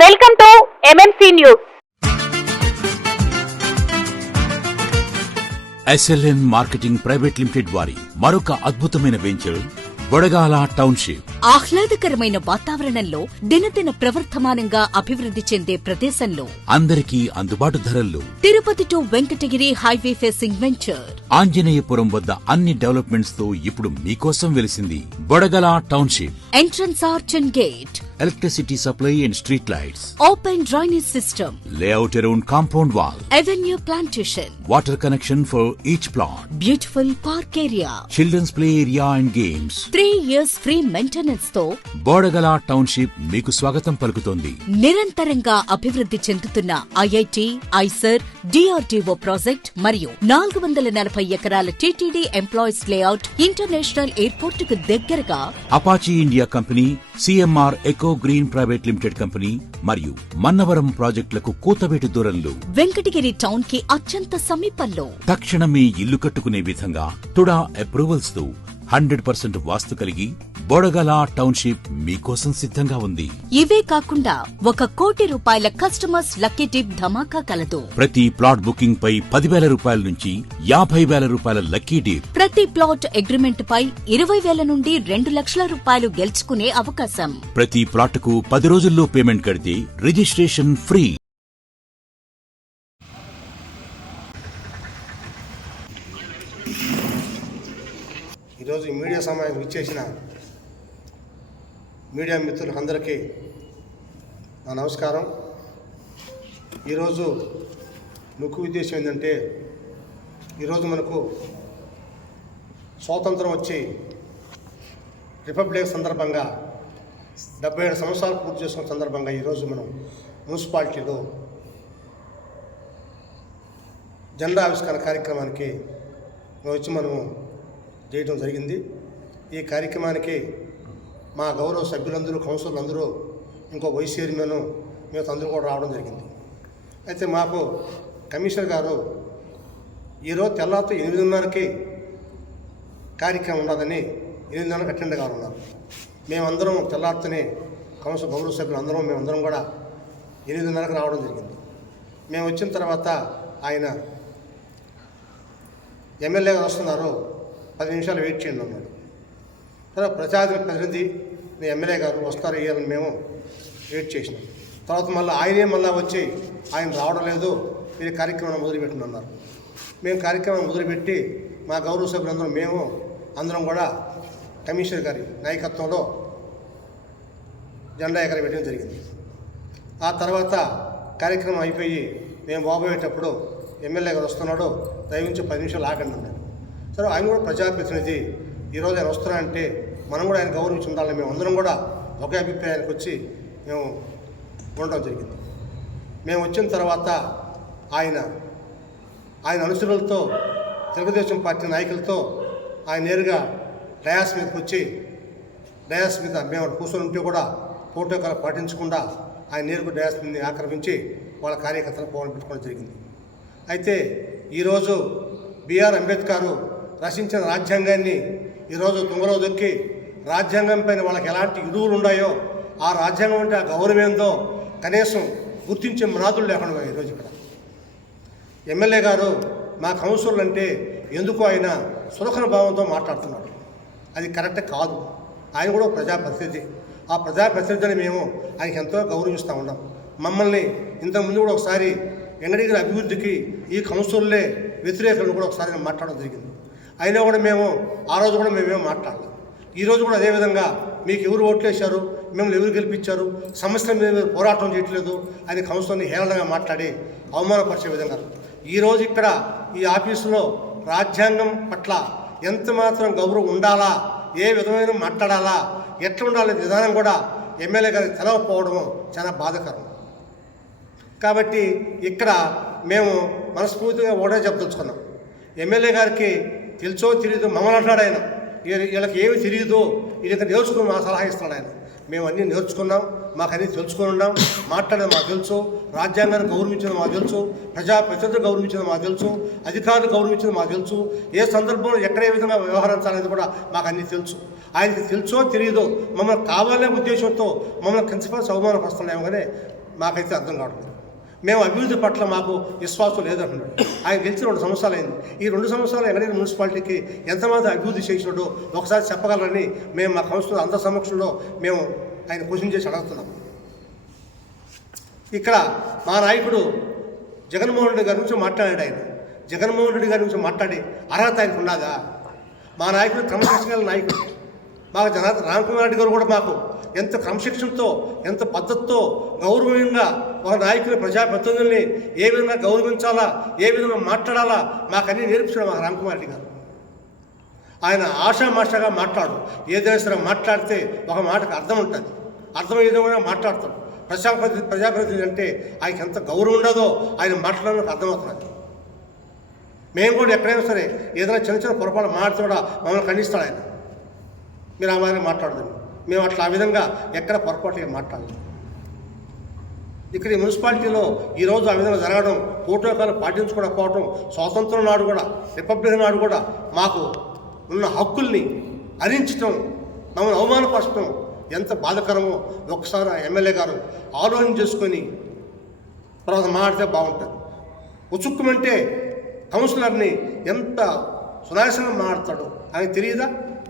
Welcome to MMC news. SLN marketing private limited వారి మరొక అద్భుతమైన వెంచర్ బొడగాల టౌన్షిప్. ఆహ్లాదకరమైన వాతావరణంలో దినదిన ప్రవర్ధమానంగా అభివృద్ధి చెందే ప్రదేశంలో అందరికీ అందుబాటు ధరల్లో Tirupati to Venkatagiri highway facing venture. Anjaneyapuram వద్ద అన్ని డెవలప్మెంట్స్ తో ఇప్పుడు మీకోసం వెలిసింది Bodagala township. Entrance arch and gate, electricity supply and street lights, open drainage system, layout around compound wall, avenue plantation, water connection for each plot, beautiful park area, children's play area and games. 3 years free maintenance తో Bodagala township మీకు స్వాగతం పలుకుతోంది. నిరంతరంగా అభివృద్ధి చెందుతున్న IIT, IISER, DRDO project మరియు 440 ఎకరాల TTD employees layout international airport కు దగ్గరగా Apache India company, CMR eco green private limited company మరియు మన్నవరం ప్రాజెక్టులకు కూతవేటు దూరంలో వెంకటగిరి టౌన్ కి అత్యంత సమీపంలో తక్షణమే ఇల్లు కట్టుకునే విధంగా టుడా అప్రూవల్స్ తో 100% వాస్తు కలిగి బొడగల టౌన్షిప్ మీకోసం సిద్ధంగా ఉంది. ఇవే కాకుండా 1 కోటి రూపాయల కస్టమర్స్ లక్కీ టిప్ ధమాకా కలదు. ప్రతి ప్లాట్ బుకింగ్ పై 10,000 రూపాయల నుంచి 50,000 రూపాయల లక్కీ డిప్. ప్రతి ప్లాట్ అగ్రిమెంట్ పై 20,000 నుండి 2 లక్షల రూపాయలు గెలుచుకునే అవకాశం. ప్రతి ప్లాట్ కు 10 రోజుల్లో పేమెంట్ కడితే రిజిస్ట్రేషన్ ఫ్రీ. ఈరోజు ఈ మీడియా సమావేశం ఇచ్చేసిన మీడియా మిత్రులందరికీ నా నమస్కారం. ఈరోజు ముఖ్య ఉద్దేశం ఏంటంటే, ఈరోజు మనకు స్వాతంత్రం వచ్చి రిపబ్లిక్ సందర్భంగా 77 సంవత్సరాలు పూర్తి చేసుకున్న సందర్భంగా ఈరోజు మనం మున్సిపాలిటీలో జెండా ఆవిష్కరణ కార్యక్రమానికి వచ్చి మనము చేయడం జరిగింది. ఈ కార్యక్రమానికి మా గౌరవ సభ్యులందరూ, కౌన్సిలర్లు అందరూ, ఇంకో వైస్ చైర్మన్, మేము అందరూ కూడా రావడం జరిగింది. అయితే మాకు కమిషనర్ గారు ఈరోజు తెల్లారితో 8:30కి కార్యక్రమం ఉండదని 8:30కి అటెండ్ కావాలన్నారు. మేమందరం తెల్లారితోనే కౌన్సిల్ గౌరవ సభ్యులు అందరం మేమందరం కూడా 8:30కి రావడం జరిగింది. మేము వచ్చిన తర్వాత ఆయన ఎమ్మెల్యే గారు వస్తున్నారు, 10 నిమిషాలు వెయిట్ చేయండి అన్నాడు. తర్వాత ప్రతినిధి ఎమ్మెల్యే గారు వస్తారు ఇవ్వాలని మేము వెయిట్ చేసినాం. తర్వాత మళ్ళీ వచ్చి ఆయన రావడం లేదు, మీరు కార్యక్రమాన్ని మొదలుపెట్టిన అన్నారు. మేము కార్యక్రమాన్ని మొదలుపెట్టి మా గౌరవ సభ్యులందరం మేము అందరం కూడా కమిషనర్ గారి నాయకత్వంలో జెండా ఎగరవేయడం జరిగింది. ఆ తర్వాత కార్యక్రమం అయిపోయి మేము బాబోయేటప్పుడు ఎమ్మెల్యే గారు వస్తున్నాడు, దయవించి 10 నిమిషాలు ఆగండి అన్నాడు. సరే, ఆయన కూడా ప్రజాప్రతినిధి, ఈరోజు ఆయన వస్తున్నారంటే మనం కూడా ఆయన గౌరవించి ఉండాలని మేము అందరం కూడా ఒకే అభిప్రాయానికి వచ్చి మేము ఉండడం జరిగింది. మేము వచ్చిన తర్వాత ఆయన అనుచరులతో, తెలుగుదేశం పార్టీ నాయకులతో ఆయన నేరుగా డయాస్ మీదకి వచ్చి, డయాస్ మీద మేము కూర్చొని ఉంటే కూడా ప్రోటోకాల్ పాటించకుండా ఆయన నేరుగా డయాస్ మీద ఆక్రమించి వాళ్ళ కార్యకర్తలు పోవడం పెట్టుకోవడం జరిగింది. అయితే ఈరోజు బిఆర్ అంబేద్కర్ రచించిన రాజ్యాంగాన్ని ఈరోజు తుంగలో దొక్కి రాజ్యాంగం పైన వాళ్ళకి ఎలాంటి విలువలు ఉన్నాయో, ఆ రాజ్యాంగం అంటే ఆ గౌరవం ఏందో కనీసం గుర్తించే మనాదులు లేకుండా ఈరోజు ఇక్కడ ఎమ్మెల్యే గారు మా కౌన్సిలర్లు అంటే ఎందుకు ఆయన సులకన భావంతో మాట్లాడుతున్నాడు. అది కరెక్ట్ కాదు. ఆయన కూడా ప్రజాప్రతినిధి. ఆ ప్రజాప్రతినిధిని మేము ఆయనకి ఎంతో గౌరవిస్తూ ఉన్నాం. మమ్మల్ని ఇంతకుముందు కూడా ఒకసారి వెంకటగిరి అభివృద్ధికి ఈ కౌన్సిలర్లే వ్యతిరేకులను కూడా ఒకసారి మాట్లాడడం జరిగింది. అయినా కూడా మేము ఆ రోజు కూడా మేమేమో మాట్లాడలేదు. ఈరోజు కూడా అదేవిధంగా మీకు ఎవరు ఓట్లు వేశారు, మిమ్మల్ని ఎవరు గెలిపించారు, సమస్యల మీద పోరాటం చేయట్లేదు అని కౌన్సిలర్ని హేళనగా మాట్లాడి అవమానపరిచే విధంగా ఈరోజు ఇక్కడ ఈ ఆఫీసులో రాజ్యాంగం పట్ల ఎంత మాత్రం గౌరవం ఉండాలా, ఏ విధమైన మాట్లాడాలా, ఎట్లా ఉండాలి విధానం కూడా ఎమ్మెల్యే గారికి తెలవకపోవడము చాలా బాధాకరం. కాబట్టి ఇక్కడ మేము మనస్ఫూర్తిగా ఓడే చెప్పదలుచుకున్నాం. ఎమ్మెల్యే గారికి తెలుసో తెలియదు మమ్మల్ని అంటాడు ఆయన, వీళ్ళకి ఏమి తెలియదు, వీళ్ళకి నేర్చుకుని మా సలహా ఇస్తున్నాడు ఆయన. మేము అన్నీ నేర్చుకున్నాం, మాకు అన్నీ తెలుసుకొని ఉన్నాం, మాట్లాడేది మాకు తెలుసు, రాజ్యాంగాన్ని గౌరవించేది మాకు తెలుసు, ప్రజాప్రతినిధులు గౌరవించేది మాకు తెలుసు, అధికారులు గౌరవించేది మాకు తెలుసు, ఏ సందర్భంలో ఎక్కడ ఏ విధంగా వ్యవహరించాలనేది కూడా మాకు అన్నీ తెలుసు. ఆయనకి తెలుసో తెలియదో మమ్మల్ని కావాలనే ఉద్దేశంతో మమ్మల్ని కించపరిచి అవమానపరుస్తున్నాము. కానీ మాకైతే అర్థం కావట్లేదు. మేము అభివృద్ధి పట్ల మాకు విశ్వాసం లేదంటున్నాడు. ఆయన గెలిచి 2 సంవత్సరాలు అయింది. ఈ 2 సంవత్సరాలు ఎక్కడైనా మున్సిపాలిటీకి ఎంతమంది అభివృద్ధి చేసినాడో ఒకసారి చెప్పగలరని మేము మా కౌన్సిలర్ అందరి సమక్షంలో మేము ఆయన క్వశ్చన్ చేసి అడుగుతున్నాం. ఇక్కడ మా నాయకుడు జగన్మోహన్ రెడ్డి గారి గురించి మాట్లాడాడు. ఆయన జగన్మోహన్ రెడ్డి గారి గురించి మాట్లాడి అర్హత ఆయనకు ఉన్నదా? మా నాయకుడు క్రమశిక్షణ నాయకుడు. మాకు రామకుమార్ రెడ్డి గారు కూడా మాకు ఎంత క్రమశిక్షణతో, ఎంత పద్ధతితో, గౌరవంగా ఒక నాయకుని, ప్రజాప్రతినిధుల్ని ఏ విధంగా గౌరవించాలా, ఏ విధంగా మాట్లాడాలా మాకన్నీ నేర్పించాడు మా రామకుమార్ రెడ్డి గారు. ఆయన ఆషామాషాగా మాట్లాడు, ఏదైనా సరే మాట్లాడితే ఒక మాటకు అర్థం ఉంటుంది, అర్థమయ్యే విధంగా మాట్లాడతాడు. ప్రజాప్రతినిధి అంటే ఆయనకి ఎంత గౌరవం ఉండదో ఆయన మాట్లాడడానికి అర్థమవుతున్నది. మేము కూడా ఎక్కడైనా సరే ఏదైనా చిన్న చిన్న పొరపాటు మాట్లాడితే కూడా మమ్మల్ని ఖండిస్తాడు ఆయన. మీరు ఆ మాదిరి మాట్లాడదండి, మేము అట్లా ఆ విధంగా ఎక్కడ పొరపాటు మాట్లాడలేదు. ఇక్కడ ఈ మున్సిపాలిటీలో ఈరోజు ఆ విధంగా జరగడం, ప్రోటోకాల్ పాటించుకోకపోవడం, స్వాతంత్రం నాడు కూడా, రిపబ్లిక్ నాడు కూడా మాకు ఉన్న హక్కుల్ని హరించడం, మమ్మల్ని అవమానపరచడం ఎంత బాధాకరమో ఒకసారి ఎమ్మెల్యే గారు ఆలోచన చేసుకొని తర్వాత మాట్లాడితే బాగుంటుంది. ఉచుక్కుమంటే కౌన్సిలర్ని ఎంత సునాయాసంగా మాట్లాడతాడు ఆయన తెలియదా?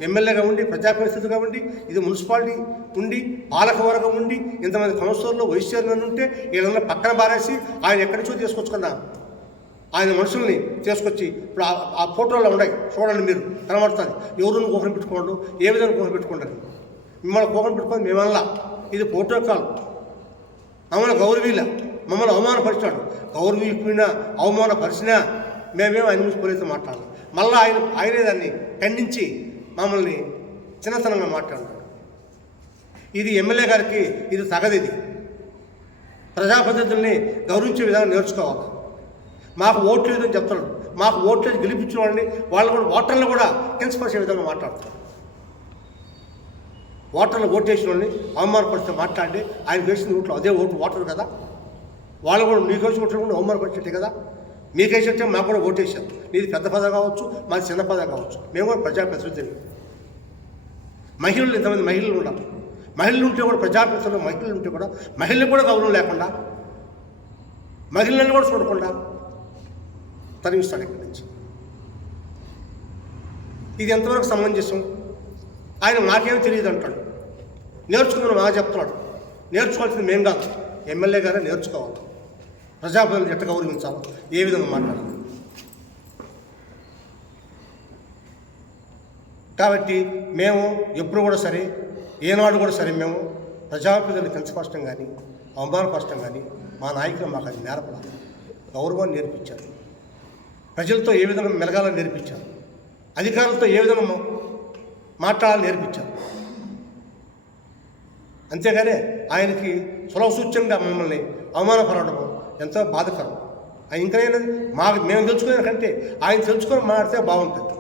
ఎమ్మెల్యేగా ఉండి, ప్రజాప్రతినిధిగా ఉండి, ఇది మున్సిపాలిటీ ఉండి, పాలకవర్గం ఉండి, ఇంతమంది కౌన్సిలర్లు, వైస్ చైర్మన్ ఉంటే వీళ్ళందరూ పక్కన బారేసి ఆయన ఎక్కడి నుంచో తీసుకొచ్చుకున్నా ఆయన మనుషుల్ని తీసుకొచ్చి ఇప్పుడు ఆ ఫోటోలో ఉన్నాయి చూడండి, మీరు కనబడుతుంది. ఎవరు కోపం పెట్టుకోండు, ఏ విధంగా కోపం పెట్టుకుంటారు? మిమ్మల్ని కోపం పెట్టుకొని మేమల్లా ఇది ప్రోటోకాల్. మమ్మల్ని గౌరవీలా, మమ్మల్ని అవమానపరిచాడు. గౌరవీయకపోయినా అవమానపరిచినా మేమేమో ఆయన గురించి పోలీసుతో మాట్లాడాలి. మళ్ళీ ఆయనే దాన్ని ఖండించి మమ్మల్ని చిన్నతనంగా మాట్లాడాడు. ఇది ఎమ్మెల్యే గారికి ఇది తగదు. ఇది ప్రజాప్రతినిధుల్ని గౌరవించే విధానం నేర్చుకోవాలి. మాకు ఓట్లు లేదని చెప్తున్నాడు. మాకు ఓట్లు గెలిపించిన వాళ్ళని వాళ్ళు కూడా ఓటర్లు కూడా కించపరిచే విధంగా మాట్లాడుతున్నారు. ఓటర్లు ఓటేసిన వాళ్ళని అవమానపరిస్తే మాట్లాడి ఆయన వేసిన ఓట్లు అదే ఓటు ఓటర్ కదా, వాళ్ళు కూడా మీకు వేసిన ఓట్లు కూడా అవమానపరిచేట్టే కదా. మీకు వేసేట్టే మాకు కూడా ఓటేసాం. నీది పెద్ద పద కావచ్చు, మాది చిన్న పద కావచ్చు, మేము కూడా ప్రజాప్రతినిధులు. మహిళలు ఇంతమంది మహిళలు ఉండాలి. మహిళలు ఉంటే కూడా ప్రజాప్రతినిధులు, మహిళలు ఉంటే కూడా మహిళలకు కూడా గౌరవం లేకుండా, మహిళలను కూడా చూడకుండా తరిమిస్తాడు ఇక్కడి నుంచి. ఇది ఎంతవరకు సమంజసం? ఆయన మాకేమీ తెలియదు అంటాడు. నేర్చుకుని మా చెప్తున్నాడు. నేర్చుకోవాల్సింది మేము కాదు, ఎమ్మెల్యే గారే నేర్చుకోవాలి. ప్రజాప్రతినిధులు ఎట్ట గౌరవించాలి, ఏ విధంగా మాట్లాడాలి. కాబట్టి మేము ఎప్పుడు కూడా సరే, ఏనాడు కూడా సరే, మేము ప్రజాప్రతినిధులు కించపరచడం కానీ అవమానపరచడం కానీ మా నాయకులు మాకు అది నేర్పడాలి. గౌరవాన్ని నేర్పించారు. ప్రజలతో ఏ విధంగా మెలగాలని నేర్పించారు. అధికారులతో ఏ విధంగా మాట్లాడాలని నేర్పించారు. అంతేగానే ఆయనకి సులభ సూచ్యంగా మమ్మల్ని అవమానపడడం ఎంతో బాధకరం. ఆయన ఇంకనైనా మేము తెలుసుకునే కంటే ఆయన తెలుసుకొని మాట్లాడితే బాగుంటుంది.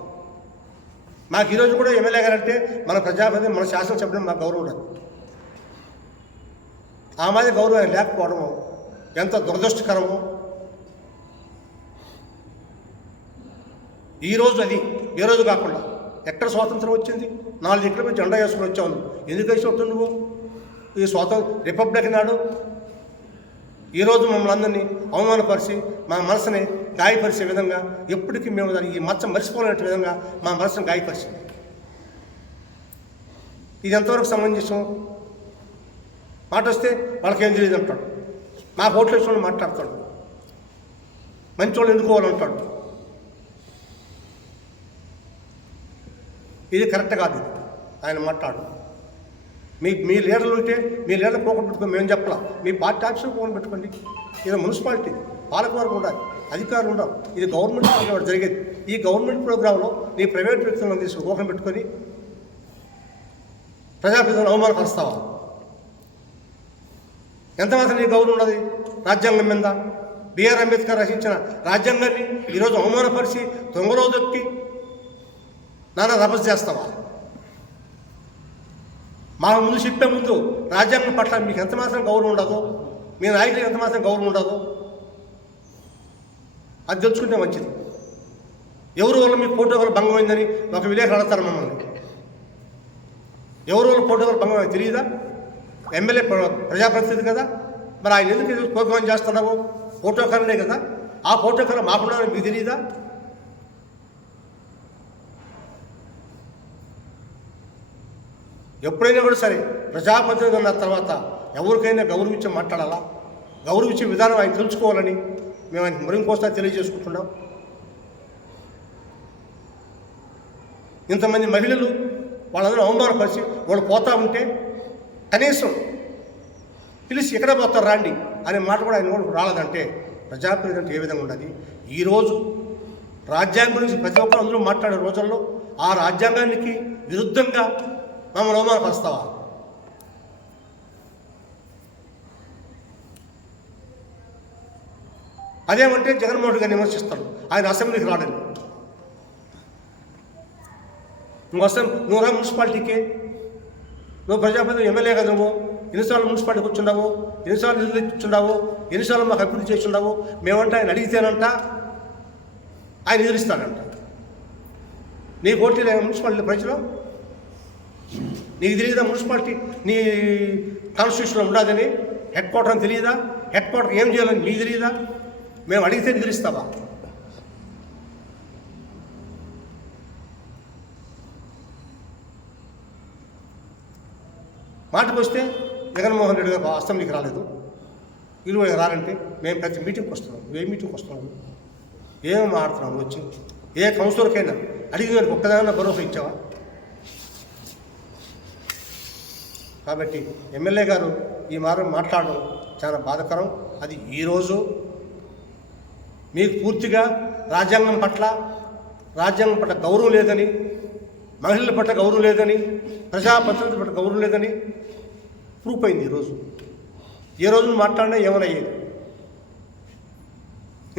మాకు ఈరోజు కూడా ఎమ్మెల్యే గారు అంటే మన ప్రజాప్రతినిధి, మన శాసనసభ్యులు మాకు గౌరవం ఉండదు. ఆ మాదిరి గౌరవం లేకపోవడము ఎంత దురదృష్టకరమో. ఈరోజు అది ఏ రోజు కాకుండా ఎక్కడ స్వాతంత్రం వచ్చింది? 4 ఎకరాల మీద జెండా వేసుకుని వచ్చావు. ఎందుకు వేసి వస్తుంది నువ్వు? ఈ రిపబ్లిక్ నాడు ఈరోజు మమ్మల్ని అందరినీ అవమానపరిచి మా మనసుని గాయపరిచే విధంగా ఎప్పటికీ మేము ఈ మచ్చ మరిచిపోలేని విధంగా మా మనసును గాయపరిచింది. ఇది ఎంతవరకు సమంజసం? మాట వస్తే వాళ్ళకేం తెలియదు అంటాడు. మాకు ఓట్లు వేసిన వాళ్ళు మాట్లాడతాడు. మంచి వాళ్ళు ఎన్నుకోవాలంటాడు. ఇది కరెక్ట్ కాదు. ఇది ఆయన మాట్లాడు. మీ లీడర్లు ఉంటే మీ లీడర్ పోకుండా పెట్టుకొని మేము చెప్పాలా, మీ పార్టీ ఆఫీసులో పోకుండా పెట్టుకోండి. ఇది మున్సిపాలిటీ, పాలకవర్గం ఉండాలి, అధికారులు ఉండాలి. ఇది గవర్నమెంట్ ప్రోగ్రామ్ జరిగేది. ఈ గవర్నమెంట్ ప్రోగ్రాంలో నీ ప్రైవేట్ వ్యక్తులను తీసుకుని పోకుండా పెట్టుకొని ప్రజాప్రతినిధులను అవమానపరుస్తావా? ఎంత మాత్రం నీ గౌరవం ఉన్నది రాజ్యాంగం మీద? బిఆర్ అంబేద్కర్ రచించిన రాజ్యాంగాన్ని ఈరోజు అవమానపరిచి దొంగలో దొక్కి నాన్న రభస చేస్తావా? మా ముందు చెప్పే ముందు రాజ్యాంగం పట్ల మీకు ఎంత మాత్రం గౌరవం ఉండదో, మీ నాయకులకు ఎంత మాత్రం గౌరవం ఉండదో అది తెలుసుకుంటే మంచిది. ఎవరు వల్ల మీ ప్రోటోకాల్ భంగం అయిందని ఒక విలేకరు అడతారు మమ్మల్ని. ఎవరు వల్ల ప్రోటోకాల్ భంగం అయింది తెలియదా? ఎమ్మెల్యే ప్రజాప్రతినిధి కదా, మరి ఆయన ఎందుకు ప్రోగ్రాం చేస్తున్నావు? ఫోటోకాలనే కదా, ఆ ఫోటోకాలం మాకుండా మీకు తెలియదా? ఎప్పుడైనా కూడా సరే ప్రజాప్రతినిధి అన్న తర్వాత ఎవరికైనా గౌరవించి మాట్లాడాలా, గౌరవించే విధానం ఆయన తెలుసుకోవాలని మేము ఆయన మరింకోసారి తెలియజేసుకుంటున్నాం. ఇంతమంది మహిళలు వాళ్ళందరూ అవమానపరిచి వాళ్ళు పోతా ఉంటే కనీసం పిలిచి ఎక్కడ పోతారు రాండి అనే మాట కూడా ఆయన కూడా రాలేదంటే ప్రజాప్రతినిధి అంటే ఏ విధంగా ఉండదు? ఈరోజు రాజ్యాంగం గురించి ప్రతి ఒక్కరు అందరూ మాట్లాడే రోజుల్లో ఆ రాజ్యాంగానికి విరుద్ధంగా మమ్మల్ని అవమానపరుస్తావా? అదేమంటే జగన్మోహన్ రెడ్డి గారిని విమర్శిస్తాడు, ఆయన అసెంబ్లీకి రాడని. నువ్వు నువ్వు రా మున్సిపాలిటీకే, నువ్వు ప్రజాప్రతినిధి ఎమ్మెల్యే కదా, నువ్వు ఎన్నిసార్లు మున్సిపాలిటీకి వచ్చున్నావు, ఎన్నిసార్లు నిధులు ఇచ్చున్నావు, ఎన్నిసార్లు మాకు అభివృద్ధి చేస్తున్నావు. మేమంటే ఆయన అడిగితేనంట ఆయన నిధులిస్తాడంట. నీ ఓట్లు మున్సిపాలిటీ ప్రజలు నీకు తెలియదా? మున్సిపాలిటీ నీ కాన్స్టిట్యూషన్లో ఉండదని, హెడ్ క్వార్టర్ అని తెలియదా? హెడ్ క్వార్టర్ ఏం చేయాలని మీకు తెలియదా? మేము అడిగితే నిధులిస్తావా? మాటకు వస్తే జగన్మోహన్ రెడ్డి గారు అసెంబ్లీకి రాలేదు, వీళ్ళు రాలంటే మేము ప్రతి మీటింగ్కి వస్తున్నాం. ఏ మీటింగ్కి వస్తున్నాము? ఏం మాట్లాడుతున్నాము? వచ్చి ఏ కౌన్సిలర్కైనా అడిగిన వారికి ఒక్కదాన్న భరోసా ఇచ్చావా? కాబట్టి ఎమ్మెల్యే గారు ఈ మారం మాట్లాడడం చాలా బాధాకరం. అది ఈరోజు మీకు పూర్తిగా రాజ్యాంగం పట్ల గౌరవం లేదని, మహిళల పట్ల గౌరవం లేదని, ప్రజాప్రతినిధుల పట్ల గౌరవం లేదని ప్రూఫ్ అయింది ఈరోజు. ఏ రోజు మాట్లాడినా ఏమైనా అయ్యేది.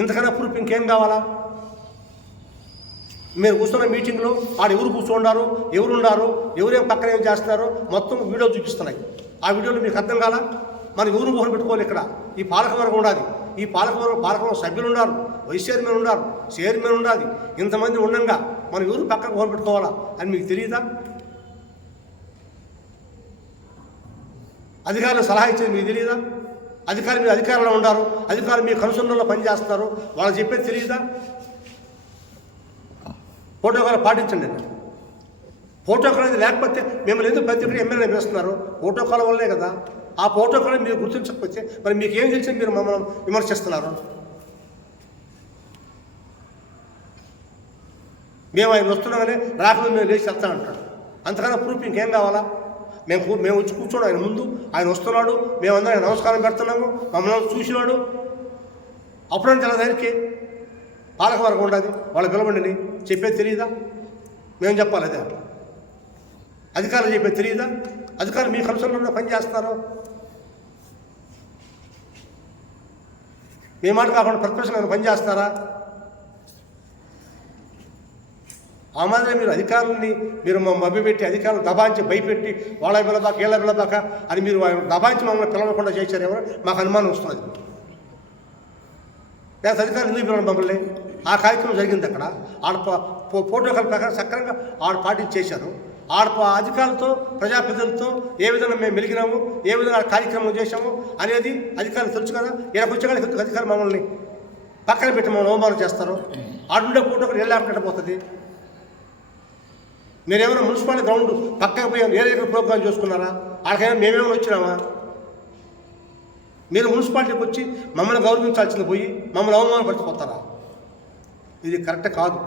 ఇంతకన్నా ప్రూఫ్ ఇంకేం కావాలా? మీరు కూర్చున్న మీటింగ్లో ఎవరు కూర్చున్నారు, ఎవరున్నారు, ఎవరేం పక్కన ఏం చేస్తున్నారో మొత్తం వీడియో చూపిస్తున్నాయి. ఆ వీడియోలో మీకు అర్థం కాలా? మనం ఎవరు మొహం పెట్టుకోవాలి. ఇక్కడ ఈ పాలకవర్గం ఉండాలి, ఈ పాలకవర్గం సభ్యులు ఉన్నారు, వైస్ చైర్మన్ ఉన్నారు, చైర్మన్ ఉండాలి. ఇంతమంది ఉండగా మనం ఎవరు పక్కన మొహం పెట్టుకోవాలా అని మీకు తెలియదా? అధికారులు సలహా ఇచ్చేది మీకు తెలియదా? మీరు అధికారంలో ఉన్నారు, అధికారులు మీ కనుసన్నల్లో పనిచేస్తున్నారు, వాళ్ళు చెప్పేది తెలియదా? ప్రోటోకాల్ పాటించండి. ప్రోటోకాల్ అనేది లేకపోతే మిమ్మల్ని ఎందుకు ప్రతి ఒక్కరు ఎమ్మెల్యే వేస్తున్నారు? ప్రోటోకాల్ వల్లే కదా. ఆ ప్రోటోకాల్ మీరు గుర్తించకపోతే మరి మీకు ఏం తెలిసి మీరు మమ్మల్ని విమర్శిస్తున్నారు? మేము ఆయన వస్తున్నామని రాకుండా మేము లేచి చెప్తానంటాడు. అంతకన్నా ప్రూఫ్ ఇంకేం కావాలా? మేము వచ్చి కూర్చోడు ఆయన ముందు, ఆయన వస్తున్నాడు, మేమందరం ఆయన నమస్కారం పెడుతున్నాము, మమ్మల్ని చూసినాడు. అప్పుడంటే అలా దానికి పాలకవర్గం ఉండదు, వాళ్ళ పిలవండిని చెప్పేది తెలియదా? మేము చెప్పాలి అదే. అధికారులు చెప్పేది తెలియదా? అధికారులు మీ కన్సర్న్లో పని చేస్తారు. మీ మాట కాకుండా ప్రతిపక్షంగా పని చేస్తారా? ఆ మాదిరి మీరు అధికారులని మీరు మభ్యపెట్టి, అధికారులు దబాయించి భయపెట్టి వాళ్ళ పిల్లదాకా వీళ్ళ పిల్లదాకా అని మీరు దబాయించి మమ్మల్ని పిలవకుండా చేశారేమో మాకు అనుమానం వస్తున్నది. లేదా అధికారులు ఎందుకు పిలవడం మమ్మల్ని? ఆ కార్యక్రమం జరిగింది అక్కడ. ఆడ ప్రోటోకాల్ ప్రకారం సక్రమంగా ఆడ పాటించేశారు. ఆడ అధికారులతో ప్రజాప్రతినిధులతో ఏ విధంగా మేము మెలిగినాము, ఏ విధంగా కార్యక్రమం చేశాము అనేది అధికారులు తెలుసు కదా. ఇలా వచ్చేకాడికి అధికారులు మమ్మల్ని పక్కన పెట్టి మమ్మల్ని అవమానం చేస్తారు. ఆడుండే ప్రోటోకాల్ ఏ లేకుండా పోతుంది. మీరేమైనా మున్సిపాలిటీ గ్రౌండ్ పక్కకు పోయి ఏ ప్రోగ్రాం చూసుకున్నారా? ఆడకైనా మేమేమైనా వచ్చినామా? మీరు మున్సిపాలిటీకి వచ్చి మమ్మల్ని గౌరవించాల్సింది పోయి మమ్మల్ని అవమానపరిచిపోతారా? ఇది కరెక్ట్ కాదు.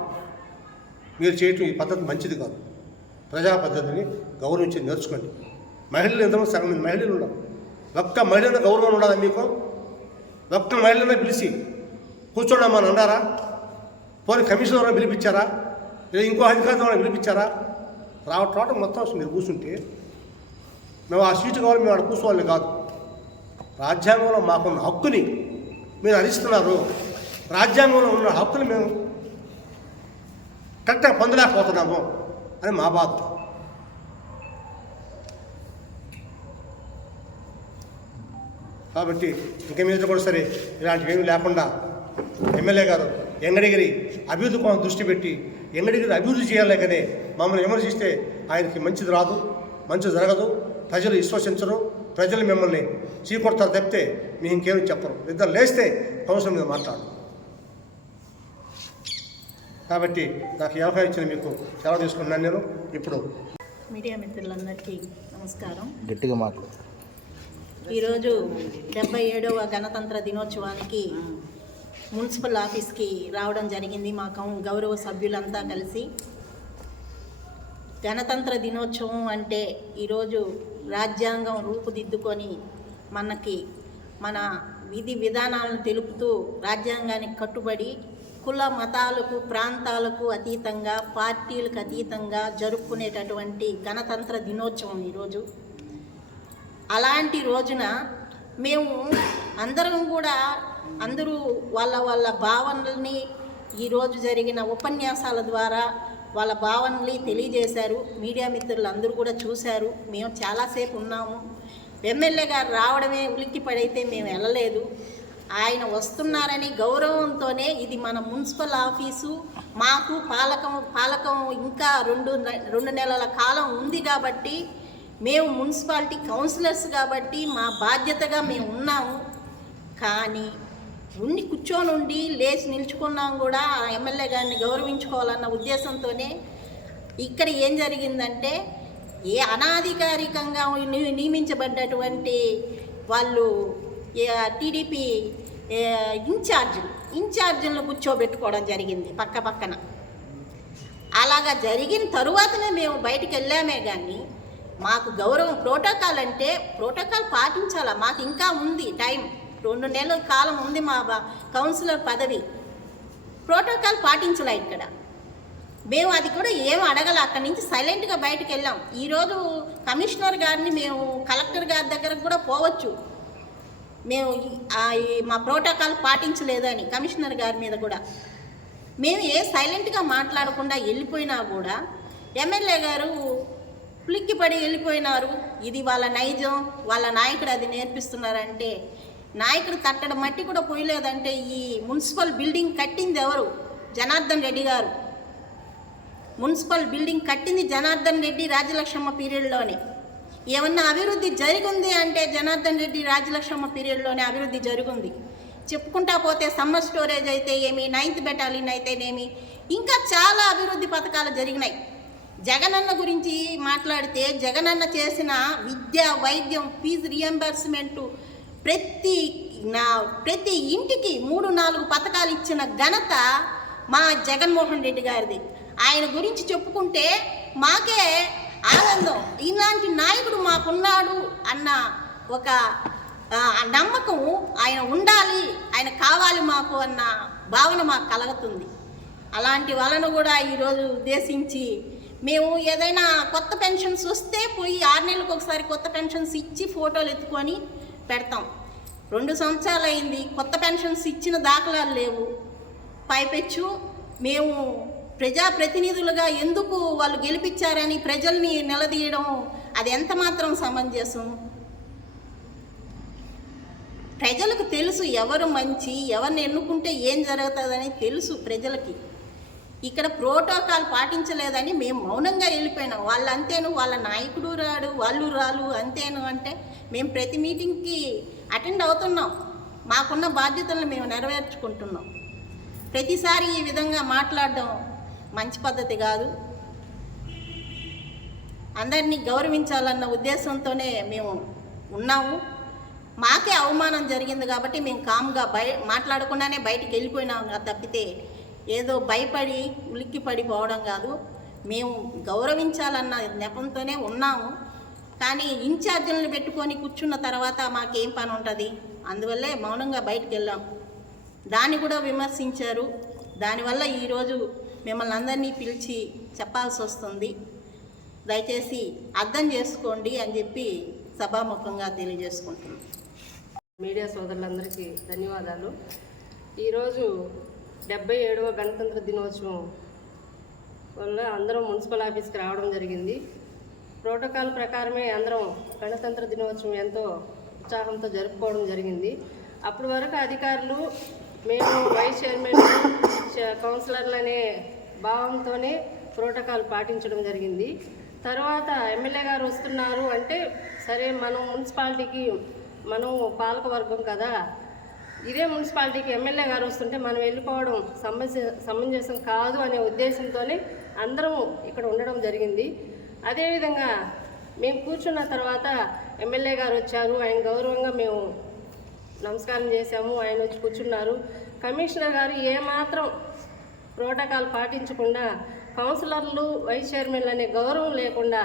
మీరు చేయటం ఈ పద్ధతి మంచిది కాదు. ప్రజా పద్ధతిని గౌరవించి నేర్చుకోండి. మహిళలు ఎంతమంది సగం మంది మహిళలు ఉండవు. ఒక్క మహిళన గౌరవం ఉండదా మీకు? ఒక్క మహిళనే పిలిచి కూర్చోడమ్మని అన్నారా? పోనీ కమిషనర్ పిలిపించారా? లేదా ఇంకో అధికారులను పిలిపించారా? రావటం మొత్తం మీరు కూర్చుంటే మేము ఆ సీటు కావాలి, మేము ఆడ కూర్చోవాలని కాదు. రాజ్యాంగంలో మాకున్న హక్కుని మీరు హరిస్తున్నారు. రాజ్యాంగంలో ఉన్న హక్కుని మేము కరెక్ట్గా పొందలేకపోతున్నాము అని మా బాధ. కాబట్టి ఇంక మీద కూడా సరే ఇలాంటివి ఏమీ లేకుండా ఎమ్మెల్యే గారు ఎంగడిగిరి అభివృద్ధి కోసం దృష్టి పెట్టి ఎంగడిగిరి అభివృద్ధి చేయాలి కానీ మమ్మల్ని విమర్శిస్తే ఆయనకి మంచిది రాదు, మంచిది జరగదు, ప్రజలు విశ్వసించరు. ప్రజలు మిమ్మల్ని చీకొడతారు తప్పితే మీ ఇంకేమి చెప్పరు. నిద్ర లేస్తే కౌన్సిల్ మీద మాట్లాడు. కాబట్టి నాకు ఈ అవకాశం ఇచ్చిన మీకు సెలవు తీసుకున్నాను. నేను ఇప్పుడు మీడియా మిత్రులందరికీ నమస్కారం. గట్టిగా మాట్లాడు. ఈరోజు 77వ గణతంత్ర దినోత్సవానికి మున్సిపల్ ఆఫీస్కి రావడం జరిగింది. మా గౌరవ సభ్యులంతా కలిసి. గణతంత్ర దినోత్సవం అంటే ఈరోజు రాజ్యాంగం రూపుదిద్దుకొని మన విధి విధానాలను తెలుపుతూ రాజ్యాంగానికి కట్టుబడి కుల మతాలకు ప్రాంతాలకు అతీతంగా పార్టీలకు అతీతంగా జరుపుకునేటటువంటి గణతంత్ర దినోత్సవం ఈరోజు. అలాంటి రోజున మేము అందరూ వాళ్ళ భావనల్ని ఈరోజు జరిగిన ఉపన్యాసాల ద్వారా వాళ్ళ భావనల్ని తెలియజేశారు. మీడియా మిత్రులు అందరూ కూడా చూశారు. మేము చాలాసేపు ఉన్నాము. ఎమ్మెల్యే గారు రావడమే ఉలిక్కిపడైతే మేము వెళ్ళలేదు. ఆయన వస్తున్నారని గౌరవంతోనే ఇది మన మున్సిపల్ ఆఫీసు, మాకు పాలకం ఇంకా రెండు నెలల కాలం ఉంది కాబట్టి మేము మున్సిపాలిటీ కౌన్సిలర్స్ కాబట్టి మా బాధ్యతగా మేము ఉన్నాము. కానీ కూర్చొని లేచి నిల్చుకున్నాం కూడా ఎమ్మెల్యే గారిని గౌరవించుకోవాలన్న ఉద్దేశంతోనే ఇక్కడ ఏం జరిగిందంటే అనాధికారికంగా నియమించబడ్డటువంటి వాళ్ళు టీడీపీ ఇన్ఛార్జీలను కూర్చోబెట్టుకోవడం జరిగింది పక్కన. అలాగా జరిగిన తరువాతనే మేము బయటికి వెళ్ళామే. కానీ మాకు గౌరవం ప్రోటోకాల్ అంటే ప్రోటోకాల్ పాటించాలా. మాకు ఇంకా ఉంది టైం, 2 నెలల కాలం ఉంది మా కౌన్సిలర్ పదవి. ప్రోటోకాల్ పాటించలే ఇక్కడ. మేము అది కూడా ఏం అడగల. అక్కడి నుంచి సైలెంట్గా బయటకు వెళ్ళాం. ఈరోజు కమిషనర్ గారిని మేము కలెక్టర్ గారి దగ్గరకు కూడా పోవచ్చు, మేము మా ప్రోటోకాల్ పాటించలేదని కమిషనర్ గారి మీద కూడా. మేము సైలెంట్గా మాట్లాడకుండా వెళ్ళిపోయినా కూడా ఎమ్మెల్యే గారు పులిక్కిపడి వెళ్ళిపోయినారు. ఇది వాళ్ళ నైజం, వాళ్ళ నాయకుడు అది నేర్పిస్తున్నారంటే నాయకుడు తట్టడం మట్టి కూడా పోయలేదంటే ఈ మున్సిపల్ బిల్డింగ్ కట్టింది ఎవరు? జనార్దన్ రెడ్డి గారు. మున్సిపల్ బిల్డింగ్ కట్టింది జనార్దన్ రెడ్డి రాజలక్ష్మమ్మ పీరియడ్లోనే. ఏమన్నా అభివృద్ధి జరిగింది అంటే జనార్దన్ రెడ్డి రాజలక్ష్మమ్మ పీరియడ్లోనే అభివృద్ధి జరిగింది. చెప్పుకుంటా పోతే సమ్మర్ స్టోరేజ్ అయితే ఏమి, 9th బెటాలియన్ అయితేనేమి, ఇంకా చాలా అభివృద్ధి పథకాలు జరిగినాయి. జగనన్న గురించి మాట్లాడితే జగనన్న చేసిన విద్య, వైద్యం, ఫీజు రియంబర్స్మెంటు, ప్రతి ఇంటికి 3-4 పథకాలు ఇచ్చిన ఘనత మా జగన్మోహన్ రెడ్డి గారిది. ఆయన గురించి చెప్పుకుంటే మాకే ఆనందం. ఇలాంటి నాయకుడు మాకున్నాడు అన్న ఒక నమ్మకం, ఆయన ఉండాలి, ఆయన కావాలి మాకు అన్న భావన మాకు కలుగుతుంది. అలాంటి వాళ్ళను కూడా ఈరోజు ఉద్దేశించి మేము ఏదైనా కొత్త పెన్షన్స్ వస్తే పోయి 6 నెలలకు ఒకసారి కొత్త పెన్షన్స్ ఇచ్చి ఫోటోలు ఎత్తుకొని పెడతాం. 2 సంవత్సరాలు అయింది, కొత్త పెన్షన్స్ ఇచ్చిన దాఖలాలు లేవు. పైపెచ్చు మేము ప్రజాప్రతినిధులుగా ఎందుకు వాళ్ళు గెలిపించారని ప్రజల్ని నిలదీయడం అది ఎంత మాత్రం సమంజసం? ప్రజలకు తెలుసు ఎవరు మంచి, ఎవరిని ఎన్నుకుంటే ఏం జరుగుతుందని తెలుసు ప్రజలకి. ఇక్కడ ప్రోటోకాల్ పాటించలేదని మేము మౌనంగా వెళ్ళిపోయినాం. వాళ్ళు అంతేను, వాళ్ళ నాయకుడు రాడు, వాళ్ళు రాలు అంతేను అంటే మేము ప్రతి మీటింగ్కి అటెండ్ అవుతున్నాం. మాకున్న బాధ్యతలను మేము నెరవేర్చుకుంటున్నాం. ప్రతిసారి ఈ విధంగా మాట్లాడడం మంచి పద్ధతి కాదు. అందరినీ గౌరవించాలన్న ఉద్దేశంతోనే మేము ఉన్నాము. మాకే అవమానం జరిగింది కాబట్టి మేము కామ్గా మాట్లాడకుండానే బయటికి వెళ్ళిపోయినాం తప్పితే ఏదో భయపడి ఉలిక్కిపడి పోవడం కాదు. మేము గౌరవించాలన్న నెపంతోనే ఉన్నాము. కానీ ఇన్ఛార్జీలను పెట్టుకొని కూర్చున్న తర్వాత మాకేం పని ఉంటుంది? అందువల్లే మౌనంగా బయటకు వెళ్ళాం. దాన్ని కూడా విమర్శించారు. దానివల్ల ఈరోజు మిమ్మల్ని అందరినీ పిలిచి చెప్పాల్సి వస్తుంది. దయచేసి అర్థం చేసుకోండి అని చెప్పి సభాముఖంగా తెలియజేసుకుంటున్నాం. మీడియా సోదరులందరికీ ధన్యవాదాలు. ఈరోజు 77వ గణతంత్ర దినోత్సవం వల్ల అందరం మున్సిపల్ ఆఫీస్కి రావడం జరిగింది. ప్రోటోకాల్ ప్రకారమే అందరం గణతంత్ర దినోత్సవం ఎంతో ఉత్సాహంతో జరుపుకోవడం జరిగింది. అప్పటి వరకు అధికారులు మేము వైస్ చైర్మన్ కౌన్సిలర్లు అనే భావంతోనే ప్రోటోకాల్ పాటించడం జరిగింది. తర్వాత ఎమ్మెల్యే గారు వస్తున్నారు అంటే సరే, మనం మున్సిపాలిటీకి మనం పాలకవర్గం కదా, ఇదే మున్సిపాలిటీకి ఎమ్మెల్యే గారు వస్తుంటే మనం వెళ్ళిపోవడం సమంజసం కాదు అనే ఉద్దేశంతోనే అందరం ఇక్కడ ఉండడం జరిగింది. అదేవిధంగా మేము కూర్చున్న తర్వాత ఎమ్మెల్యే గారు వచ్చారు. ఆయన గౌరవంగా మేము నమస్కారం చేశాము. ఆయన వచ్చి కూర్చున్నారు. కమిషనర్ గారు ఏమాత్రం ప్రోటోకాల్ పాటించకుండా, కౌన్సిలర్లు వైస్ చైర్మన్లు అనే గౌరవం లేకుండా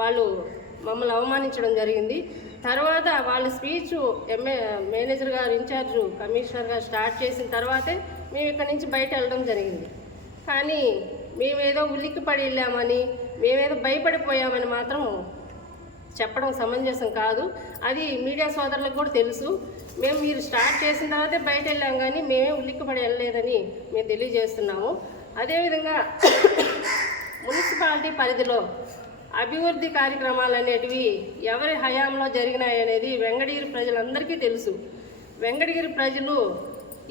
వాళ్ళు మమ్మల్ని అవమానించడం జరిగింది. తర్వాత వాళ్ళ స్పీచ్ మేనేజర్ గారు, ఇన్ఛార్జు కమిషనర్ గారు స్టార్ట్ చేసిన తర్వాతే మేము ఇక్కడి నుంచి బయట వెళ్ళడం జరిగింది. కానీ మేమేదో ఉలిక్కిపడి వెళ్ళామని, మేమేదో భయపడిపోయామని మాత్రం చెప్పడం సమంజసం కాదు. అది మీడియా సోదరులకు కూడా తెలుసు. మీరు స్టార్ట్ చేసిన తర్వాతే బయట వెళ్ళాం, కానీ మేమే ఉలిక్కిపడి వెళ్ళలేదని మేము తెలియజేస్తున్నాము. అదేవిధంగా మున్సిపాలిటీ పరిధిలో అభివృద్ధి కార్యక్రమాలు అనేటివి ఎవరి హయాంలో జరిగినాయి అనేది వెంకటగిరి ప్రజలందరికీ తెలుసు. వెంకటగిరి ప్రజలు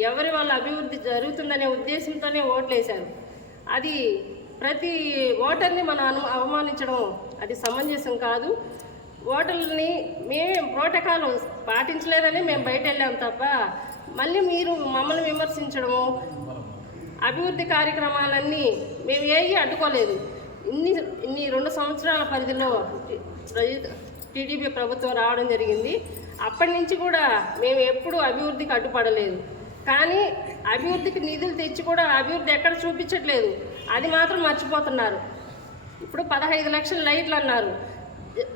ఎవరి వల్ల అభివృద్ధి జరుగుతుందనే ఉద్దేశంతోనే ఓట్లేశారు. అది ప్రతి ఓటర్ని మనం అవమానించడం అది సమంజసం కాదు. ఓటర్లని మేమే ప్రోటోకాల్ పాటించలేదని మేము బయట వెళ్ళాం తప్ప, మళ్ళీ మీరు మమ్మల్ని విమర్శించడము, అభివృద్ధి కార్యక్రమాలన్నీ మేము ఏవి అడ్డుకోలేదు. ఇన్ని 2 సంవత్సరాల పరిధిలో టీడీపీ ప్రభుత్వం రావడం జరిగింది. అప్పటి నుంచి కూడా మేము ఎప్పుడూ అభివృద్ధికి అడ్డుపడలేదు. కానీ అభివృద్ధికి నిధులు తెచ్చి కూడా అభివృద్ధి ఎక్కడ చూపించట్లేదు, అది మాత్రం మర్చిపోతున్నారు. ఇప్పుడు 15 లక్షల లైట్లు అన్నారు.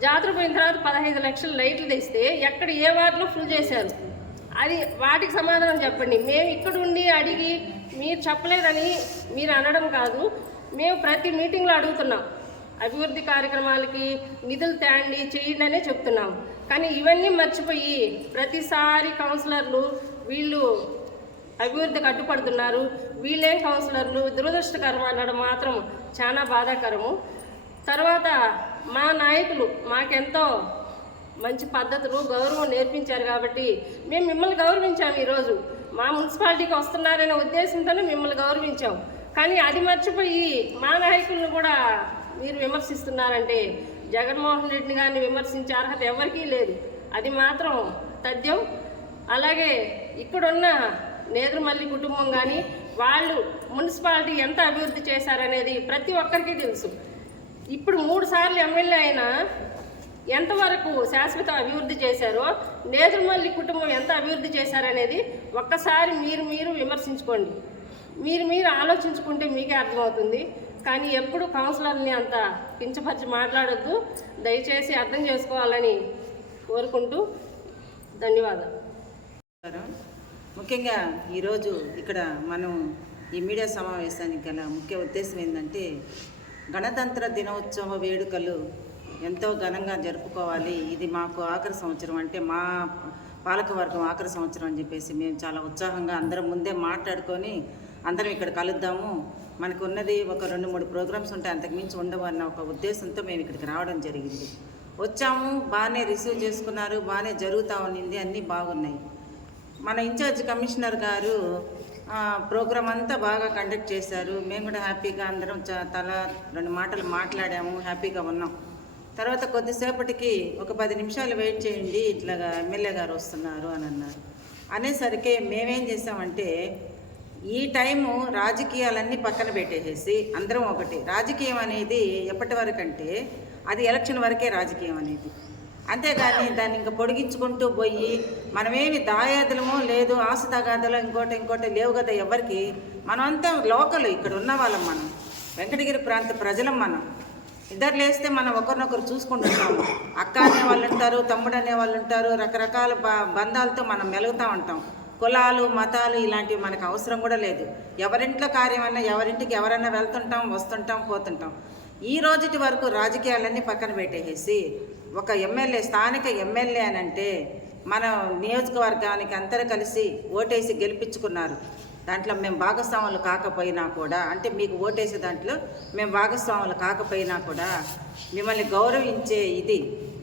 జాతర పోయిన తర్వాత 15 లక్షల లైట్లు తెస్తే ఎక్కడ ఏ వార్డులో ఫుల్ చేశారు? అది వాటికి సమాధానం చెప్పండి. మేము ఇక్కడ ఉండి అడిగి మీరు చెప్పలేదని మీరు అనడం కాదు. మేము ప్రతి మీటింగ్లో అడుగుతున్నాం, అభివృద్ధి కార్యక్రమాలకి నిధులు తేండి, చేయండి అనే చెప్తున్నాం. కానీ ఇవన్నీ మర్చిపోయి ప్రతిసారి కౌన్సిలర్లు వీళ్ళు అభివృద్ధికి అడ్డుపడుతున్నారు, వీళ్ళేం కౌన్సిలర్లు, దురదృష్టకరం అనడం మాత్రం చాలా బాధాకరము. తర్వాత మా నాయకులు మాకెంతో మంచి పద్ధతులు, గౌరవం నేర్పించారు కాబట్టి మేము మిమ్మల్ని గౌరవించాము. ఈరోజు మా మున్సిపాలిటీకి వస్తున్నారనే ఉద్దేశంతోనే మిమ్మల్ని గౌరవించాం. కానీ అది మర్చిపోయి మా నాయకులను కూడా మీరు విమర్శిస్తున్నారంటే జగన్మోహన్ రెడ్డిని గారిని విమర్శించే అర్హత ఎవరికీ లేదు. అది మాత్రం తథ్యం. అలాగే ఇక్కడున్న నేదురుమల్లి కుటుంబం కానీ వాళ్ళు మున్సిపాలిటీ ఎంత అభివృద్ధి చేశారనేది ప్రతి ఒక్కరికి తెలుసు. ఇప్పుడు 3 సార్లు ఎమ్మెల్యే అయినా ఎంతవరకు శాశ్వత అభివృద్ధి చేశారో, నేదురుమల్లి కుటుంబం ఎంత అభివృద్ధి చేశారనేది ఒక్కసారి మీరు విమర్శించుకోండి. మీరు ఆలోచించుకుంటే మీకే అర్థమవుతుంది. కానీ ఎప్పుడు కౌన్సిలర్ని అంత కించపరిచి మాట్లాడొద్దు, దయచేసి అర్థం చేసుకోవాలని కోరుకుంటూ ధన్యవాదాలు. ముఖ్యంగా ఈరోజు ఇక్కడ మనం ఈ మీడియా సమావేశానికి గల ముఖ్య ఉద్దేశం ఏంటంటే, గణతంత్ర దినోత్సవ వేడుకలు ఎంతో ఘనంగా జరుపుకోవాలి. ఇది మాకు ఆఖరి సంవత్సరం, అంటే మా పాలకవర్గం ఆఖరి సంవత్సరం అని చెప్పేసి మేము చాలా ఉత్సాహంగా అందరం ముందే మాట్లాడుకొని అందరం ఇక్కడ కలుద్దాము, మనకు ఉన్నది ఒక 2-3 ప్రోగ్రామ్స్ ఉంటాయి, అంతకుమించి ఉండవు అన్న ఒక ఉద్దేశంతో మేము ఇక్కడికి రావడం జరిగింది. వచ్చాము, బాగానే రిసీవ్ చేసుకున్నారు, బాగానే జరుగుతూ ఉన్నింది, అన్నీ బాగున్నాయి. మన ఇన్ఛార్జ్ కమిషనర్ గారు ప్రోగ్రాం అంతా బాగా కండక్ట్ చేశారు. మేము కూడా హ్యాపీగా అందరం తల 2 మాటలు మాట్లాడాము, హ్యాపీగా ఉన్నాం. తర్వాత కొద్దిసేపటికి ఒక 10 నిమిషాలు వెయిట్ చేయండి, ఇట్లాగా ఎమ్మెల్యే గారు వస్తున్నారు అని అన్నారు. అనేసరికి మేమేం చేసామంటే, ఈ టైము రాజకీయాలన్నీ పక్కన పెట్టేసేసి అందరం ఒకటి, రాజకీయం అనేది ఎప్పటి వరకు అంటే అది ఎలక్షన్ వరకే రాజకీయం అనేది, అంతేగాని దాన్ని ఇంకా పొడిగించుకుంటూ పోయి మనమేమి దాయాదులమో లేదు ఆశ తగాదలో ఇంకోటి లేవు కదా ఎవరికి. మనమంతా లోకల్, ఇక్కడ ఉన్న వాళ్ళం, మనం వెంకటగిరి ప్రాంత ప్రజలం. మనం ఇద్దరు లేస్తే మనం ఒకరినొకరు చూసుకుంటుంటాము. అక్క అనే వాళ్ళు ఉంటారు, తమ్ముడు అనే వాళ్ళు ఉంటారు, రకరకాల బంధాలతో మనం మెలుగుతూ ఉంటాం. కులాలు మతాలు ఇలాంటివి మనకు అవసరం కూడా లేదు. ఎవరింట్లో కార్యమైనా ఎవరింటికి ఎవరైనా వెళ్తుంటాం, వస్తుంటాం, పోతుంటాం. ఈ రోజుటి వరకు రాజకీయాలన్నీ పక్కన పెట్టేసి ఒక ఎమ్మెల్యే, స్థానిక ఎమ్మెల్యే అని అంటే మన నియోజకవర్గానికి అందరూ కలిసి ఓటేసి గెలిపించుకున్నారు. దాంట్లో మేము భాగస్వాములు కాకపోయినా కూడా, అంటే మీకు ఓటేసే దాంట్లో మేము భాగస్వాములు కాకపోయినా కూడా మిమ్మల్ని గౌరవించే ఇది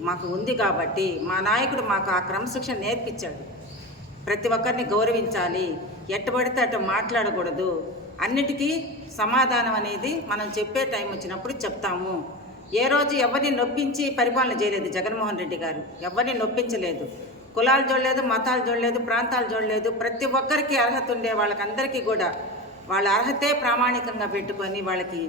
మాకు ఉంది. కాబట్టి మా నాయకుడు మాకు ఆ క్రమశిక్షణ నేర్పించాడు. ప్రతి ఒక్కరిని గౌరవించాలి, ఎట్టబడితే అట్ట మాట్లాడకూడదు, అన్నిటికీ సమాధానం అనేది మనం చెప్పే టైం వచ్చినప్పుడు చెప్తాము. ఏ రోజు ఎవరిని నొప్పించి పరిపాలన చేయలేదు జగన్మోహన్ రెడ్డి గారు. ఎవరిని నొప్పించలేదు. కులాలు చూడలేదు, మతాలు చూడలేదు, ప్రాంతాలు చూడలేదు. ప్రతి ఒక్కరికి అర్హత ఉండే వాళ్ళకందరికీ కూడా వాళ్ళ అర్హతే ప్రామాణికంగా పెట్టుకొని వాళ్ళకి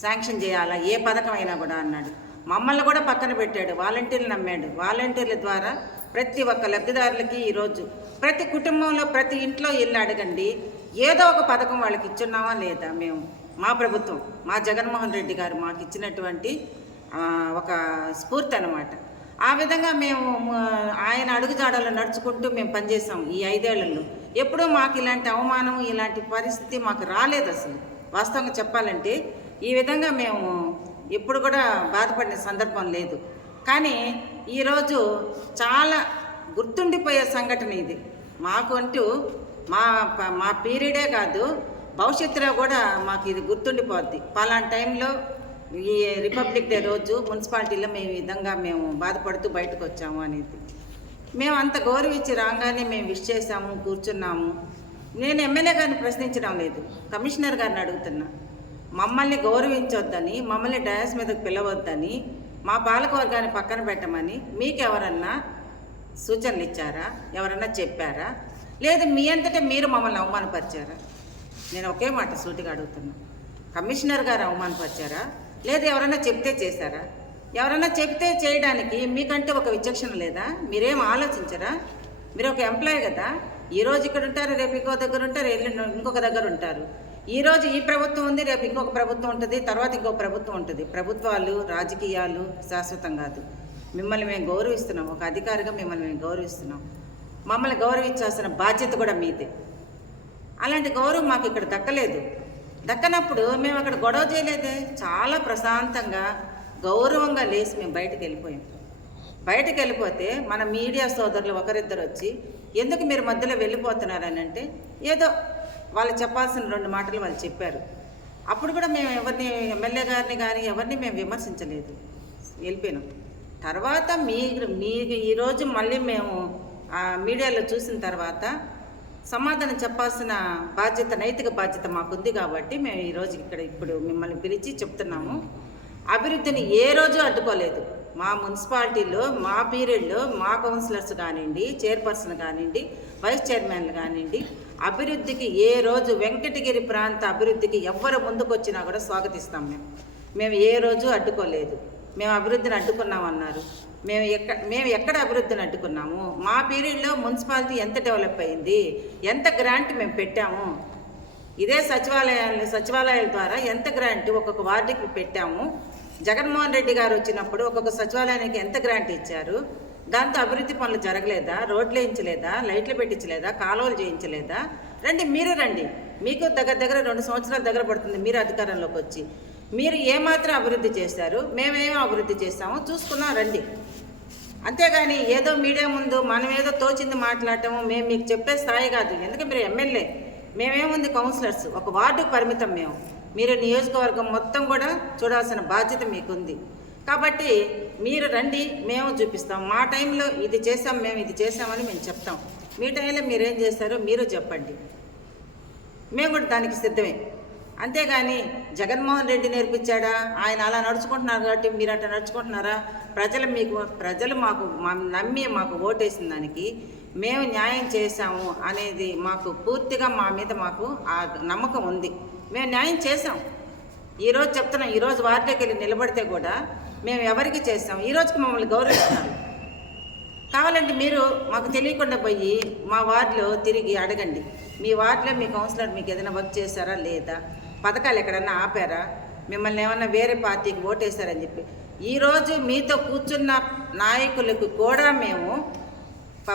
శాంక్షన్ చేయాలా ఏ పథకం అయినా కూడా అన్నాడు. మమ్మల్ని కూడా పక్కన పెట్టాడు. వాలంటీర్లు నమ్మాడు. వాలంటీర్ల ద్వారా ప్రతి ఒక్క లబ్ధిదారులకి ఈరోజు ప్రతి కుటుంబంలో ప్రతి ఇంట్లో వెళ్ళి అడగండి, ఏదో ఒక పథకం వాళ్ళకి ఇచ్చున్నామా లేదా. మేము మా ప్రభుత్వం, మా జగన్మోహన్ రెడ్డి గారు మాకు ఇచ్చినటువంటి ఒక స్ఫూర్తి అన్నమాట. ఆ విధంగా మేము ఆయన అడుగుజాడల్లో నడుచుకుంటూ మేము పనిచేసాం ఈ 5 ఏళ్లలో. ఎప్పుడూ మాకు ఇలాంటి అవమానం, ఇలాంటి పరిస్థితి మాకు రాలేదు అసలు. వాస్తవంగా చెప్పాలంటే ఈ విధంగా మేము ఎప్పుడు కూడా బాధపడిన సందర్భం లేదు. కానీ ఈరోజు చాలా గుర్తుండిపోయే సంఘటన ఇది మాకు అంటూ. మా పీరియడే కాదు, భవిష్యత్తులో కూడా మాకు ఇది గుర్తుండిపోద్ది. పలానా టైంలో ఈ రిపబ్లిక్ డే రోజు మున్సిపాలిటీలో మేము ఈ విధంగా మేము బాధపడుతూ బయటకు వచ్చాము అనేది. మేము అంత గౌరవించి రాగానే మేము విష్ చేసాము, కూర్చున్నాము. నేను ఎమ్మెల్యే గారిని ప్రశ్నించడం లేదు, కమిషనర్ గారిని అడుగుతున్నా. మమ్మల్ని గౌరవించొద్దని, మమ్మల్ని డయాస్ మీదకు పిలవద్దని, మా పాలకవర్గాన్ని పక్కన పెట్టమని మీకు ఎవరన్నా సూచనలు ఇచ్చారా? ఎవరన్నా చెప్పారా? లేదు మీ అంతటా మీరు మమ్మల్ని అవమానపరిచారా? నేను ఒకే మాట సూటిగా అడుగుతున్నా. కమిషనర్ గారు అవమానపరిచారా? లేదు ఎవరైనా చెప్తే చేశారా? ఎవరైనా చెప్తే చేయడానికి మీకంటే ఒక విచక్షణ లేదా? మీరేం ఆలోచించరా? మీరు ఒక ఎంప్లాయీ కదా. ఈరోజు ఇక్కడ ఉంటారు, రేపు ఇంకో దగ్గర ఉంటారు, ఇంకొక దగ్గర ఉంటారు. ఈరోజు ఈ ప్రభుత్వం ఉంది, రేపు ఇంకొక ప్రభుత్వం ఉంటుంది, తర్వాత ఇంకొక ప్రభుత్వం ఉంటుంది. ప్రభుత్వాలు, రాజకీయాలు శాశ్వతం కాదు. మిమ్మల్ని మేము గౌరవిస్తున్నాం, ఒక అధికారిగా మిమ్మల్ని మేము గౌరవిస్తున్నాం. మమ్మల్ని గౌరవించాల్సిన బాధ్యత కూడా మీదే. అలాంటి గౌరవం మాకు ఇక్కడ దక్కలేదు. దక్కనప్పుడు మేము అక్కడ గొడవ చేయలేదే. చాలా ప్రశాంతంగా గౌరవంగా లేచి మేము బయటకు వెళ్ళిపోయాం. బయటకు వెళ్ళిపోతే మన మీడియా సోదరులు ఒకరిద్దరు వచ్చి ఎందుకు మీరు మధ్యలో వెళ్ళిపోతున్నారని అంటే ఏదో వాళ్ళు చెప్పాల్సిన 2 మాటలు వాళ్ళు చెప్పారు. అప్పుడు కూడా మేము ఎవరిని, ఎమ్మెల్యే గారిని కానీ ఎవరిని మేము విమర్శించలేదు, వెళ్ళిపోయినాం. తర్వాత మీకు ఈరోజు మళ్ళీ మేము మీడియాలో చూసిన తర్వాత సమాధానం చెప్పాల్సిన బాధ్యత, నైతిక బాధ్యత మాకుంది కాబట్టి మేము ఈరోజు ఇప్పుడు మిమ్మల్ని పిలిచి చెప్తున్నాము. అభివృద్ధిని ఏ రోజు అడ్డుకోలేదు. మా మున్సిపాలిటీలో మా పీరియడ్లో మా కౌన్సిలర్స్ కానివ్వండి, చైర్పర్సన్ కానివ్వండి, వైస్ చైర్మన్లు కానివ్వండి, అభివృద్ధికి ఏ రోజు వెంకటగిరి ప్రాంత అభివృద్ధికి ఎవ్వరు ముందుకు వచ్చినా కూడా స్వాగతిస్తాం. మేము ఏ రోజు అడ్డుకోలేదు. మేము అభివృద్ధిని అడ్డుకున్నామన్నారు. మేము ఎక్కడ అభివృద్ధిని అడ్డుకున్నాము? మా పీరియడ్లో మున్సిపాలిటీ ఎంత డెవలప్ అయింది, ఎంత గ్రాంట్ మేము పెట్టాము, ఇదే సచివాలయాల ద్వారా ఎంత గ్రాంట్ ఒక్కొక్క వార్డుకి పెట్టాము. జగన్మోహన్ రెడ్డి గారు వచ్చినప్పుడు ఒక్కొక్క సచివాలయానికి ఎంత గ్రాంట్ ఇచ్చారు? దాంతో అభివృద్ధి పనులు జరగలేదా? రోడ్లు వేయించలేదా? లైట్లు పెట్టించలేదా? కాలువలు చేయించలేదా? మీరు రండి. మీకు దగ్గర 2 సంవత్సరాల దగ్గర పడుతుంది మీరు అధికారంలోకి వచ్చి. మీరు ఏమాత్రం అభివృద్ధి చేశారు, మేమేమో అభివృద్ధి చేస్తామో చూసుకున్నాం, రండి. అంతేగాని ఏదో మీడియా ముందు మనం ఏదో తోచింది మాట్లాడటము మేము మీకు చెప్పే స్థాయి కాదు. ఎందుకంటే మీరు ఎమ్మెల్యే, మేమేముంది కౌన్సిలర్స్, ఒక వార్డుకు పరిమితం. మీరు నియోజకవర్గం మొత్తం కూడా చూడాల్సిన బాధ్యత మీకుంది. కాబట్టి మీరు రండి, మేము చూపిస్తాం. మా టైంలో ఇది చేసాం, మేము ఇది చేసామని మేము చెప్తాం. మీ టైంలో మీరేం చేశారో మీరు చెప్పండి, మేము కూడా దానికి సిద్ధమే. అంతేగాని జగన్మోహన్ రెడ్డి నేర్పించాడా, ఆయన అలా నడుచుకుంటున్నారు కాబట్టి మీరు అట్లా నడుచుకుంటున్నారా? ప్రజలు మాకు నమ్మి మాకు ఓటేసిన దానికి మేము న్యాయం చేశాము అనేది మాకు పూర్తిగా మా మీద మాకు ఆ నమ్మకం ఉంది. మేము న్యాయం చేసాం. ఈరోజు చెప్తున్నాం, ఈరోజు వార్డులోకి వెళ్ళి నిలబడితే కూడా మేము ఎవరికి చేస్తాం, ఈరోజుకి మమ్మల్ని గౌరవిస్తున్నారు. కావాలంటే మీరు మాకు తెలియకుండా పోయి మా వార్డులో తిరిగి అడగండి. మీ వార్డులో మీ కౌన్సిలర్ మీకు ఏదైనా వర్క్ చేశారా లేదా, పథకాలు ఎక్కడన్నా ఆపారా, మిమ్మల్ని ఏమన్నా వేరే పార్టీకి ఓటేశారని చెప్పి. ఈరోజు మీతో కూర్చున్న నాయకులకు కూడా మేము